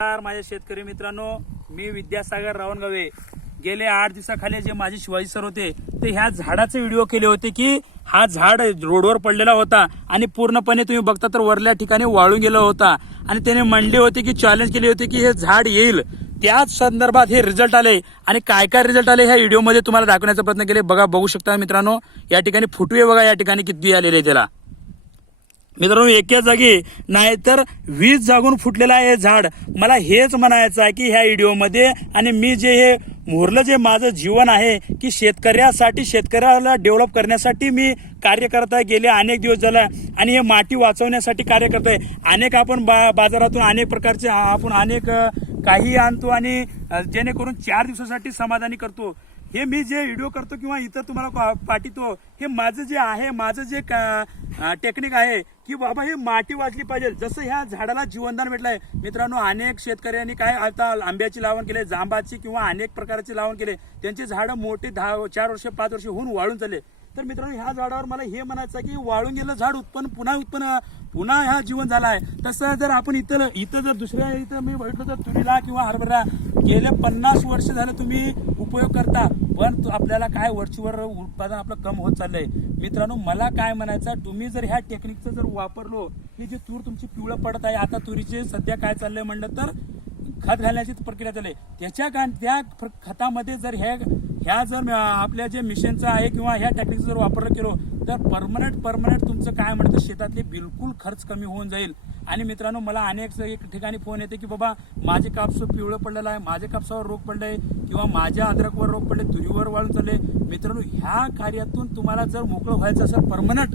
नमस्कार माझ्या शेतकरी मित्रांनो मी विद्यासागर रावणगावे. गेले आठ दिवसाखाली जे माझे शिवाजी सर होते ते ह्या झाडाचे व्हिडिओ केले होते की हा झाड रोडवर पडलेला होता आणि पूर्णपणे तुम्ही बघता तर वरल्या ठिकाणी वाळून गेला होता. आणि त्याने म्हणले होते की चॅलेंज केले होते की हे झाड येईल. त्याच संदर्भात हे रिझल्ट आले. आणि काय काय रिझल्ट आले ह्या व्हिडिओमध्ये तुम्हाला दाखवण्याचा प्रयत्न केले. बघा बघू शकता मित्रांनो या ठिकाणी फुटवे बघा या ठिकाणी किती आलेले त्याला. मित्रांनो एका जागी नाहीतर वीज जागून फुटलेलं आहे हे झाड. मला हेच म्हणायचं आहे की ह्या व्हिडिओमध्ये आणि मी जे हे मोरलं जे माझं जीवन आहे की शेतकऱ्यासाठी शेतकऱ्याला डेव्हलप करण्यासाठी मी कार्य करत आहे गेले अनेक दिवस झाला आणि हे माती वाचवण्यासाठी कार्य करत आहे अनेक आपण बा बाजारातून अनेक प्रकारचे आपण अनेक काही आणतो आणि जेणेकरून चार दिवसासाठी समाधानी करतो. हे मी जे व्हिडिओ करतो किंवा इतर तुम्हाला पाठवतो हे माझं जे आहे माझं जे टेक्निक आहे की बाबा हे माती वाचली पाहिजे. जसं ह्या झाडाला जीवनदान भेटलंय. मित्रांनो अनेक शेतकऱ्यांनी काय आता आंब्याची लावण केले जांबाची किंवा अनेक प्रकारची लावण केले. त्यांची झाडं मोठी दहा चार वर्ष पाच वर्ष होऊन वाळून चालले. तर मित्रांनो ह्या झाडावर मला हे म्हणायचं आहे की वाळून गेलं झाड उत्पन्न पुन्हा उत्पन्न पुन्हा हा जीवन झाला आहे तसं जर आपण इथं इथं जर दुसऱ्या इथं मी बघितलं तर तुरीला किंवा हरभरा गेले पन्नास वर्ष झालं तुम्ही उपयोग करता पण आपल्याला काय वरचीवर उत्पादन आपलं कम होत चाललंय. मित्रांनो मला काय म्हणायचं तुम्ही जर ह्या टेक्निकचं जर वापरलो ही जी तूर तुमची पिवळं पडत आहे आता तुरीचे सध्या काय चाललंय म्हणलं तर खत घालण्याची प्रक्रिया चालू आहे. त्याच्या कारण त्या खतामध्ये जर ह्या ह्या जर आपल्या जे मिशनचं आहे किंवा ह्या टेक्निकचं जर वापर केलो तर परमनंट परमनंट तुमचं काय म्हणतं शेतातले बिलकुल खर्च कमी होऊन जाईल. आणि मित्रांनो मला अनेक एक ठिकाणी फोन येते की बाबा माझे कापसं पिवळं पडलेलं आहे माझ्या कापसावर रोग पडलाय किंवा माझ्या अद्रकवर रोग पडले तुरीवर वाळून चालले मित्रांनो ह्या कार्यातून तुम्हाला जर मोकळं व्हायचं असेल परमनंट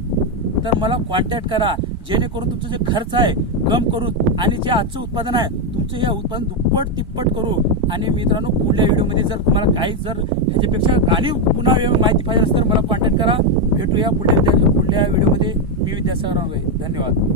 तर मला कॉन्टॅक्ट करा. जेणेकरून तुमचं जे खर्च आहे कम करू आणि जे आजचं उत्पादन आहे तुमचं हे उत्पादन दुप्पट तिप्पट करू आणि मित्रांनो पुढल्या व्हिडिओमध्ये जर तुम्हाला काहीच जर ह्याच्यापेक्षा आणि पुन्हा माहिती पाहिजे असेल तर मला कॉन्टॅक्ट करा. भेटूया पुढल्या पुढल्या व्हिडिओमध्ये. मी विद्यासागर धन्यवाद.